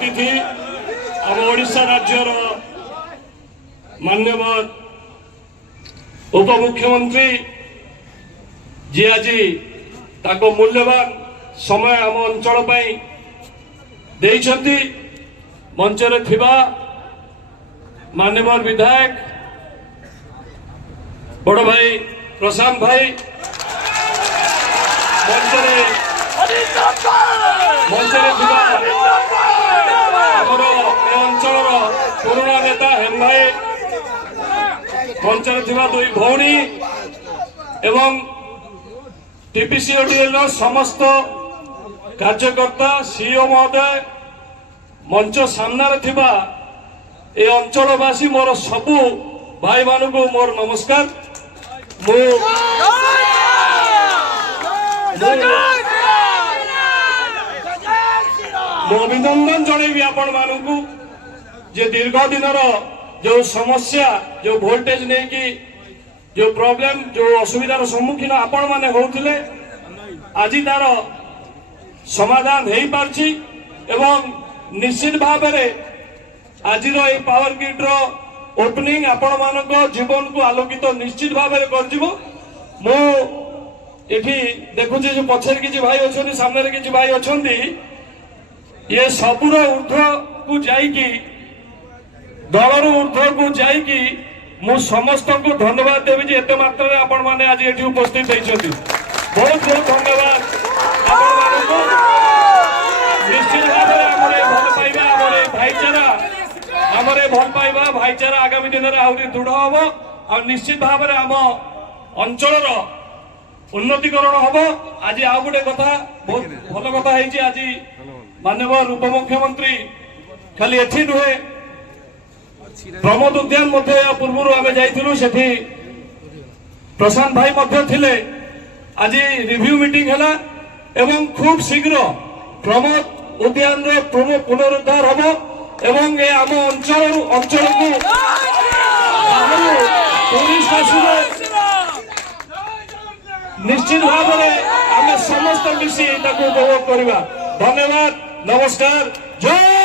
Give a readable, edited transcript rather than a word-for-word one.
अतिथि आम ओडिशा राज्यर मान्यवर उपमुख्यमंत्री जी आज ताको मूल्यवान समय आम अंचल देइछंती मंचरे थिबा मान्यवर विधायक बड़ भाई प्रशांत भाई मंचरे थिबा अंचल पुराना नेता हेम भाई मंचरे थिबा दुई भौणी एवं टीपीसीओडीएल समस्त कार्यकर्ता सीओ महोदय मंच सामने थिबा ए अंचलवासी मोर सबू भाई मान को मोर नमस्कार। अभिनंदन जनइबी आपण मानू जे दीर्घ दिन जो समस्या जो वोल्टेज नहीं कि जो प्रॉब्लम जो असुविधार सम्मुखीन आपण माने होउथिले आज तार समाधान हो पारछि एवं निश्चित भाव में आज पावर ग्रिड रो ओपनिंग आपण मानक जीवन को आलोकित निश्चित भाव में कर देखुची जो पछे किसी भाई अच्छा सामने किसी भाई अच्छा ये सबूर ऊर्ध्व को जाइकी दलर ऊर्ध्व को जाइकी मु समस्त को धन्यवाद देवी जे एते मात्रा आपण माने आज एठी उपस्थित होइछथि। बहुत बहुत धन्यवाद आपण मानको। निश्चित भाव में हमरे भल पाइबा हमरे भाईचारा हमरे भल पाइबा भाईचारा आगामी दिन रे आउरी दृढ़ हबो और निश्चित भाव में हम अंचल उन्नतिकरण हबो। आज आ गोटे कथा बहुत भल कथा हेछि आज माननीय उपमुख्यमंत्री खाली एठी नुहे प्रमोद उद्यान मध्य पूर्व आम जाइलु सेठी प्रशांत भाई मध्य थिले आज रिव्यू मीटिंग हैला एवं खूब शीघ्र प्रमोद उद्यान रे पुनरुद्धार हम एवं ए आम अंचल को पुलिस निश्चित भाव में आम समस्त मिसी उपभोग करवा। धन्यवाद नमस्कार जय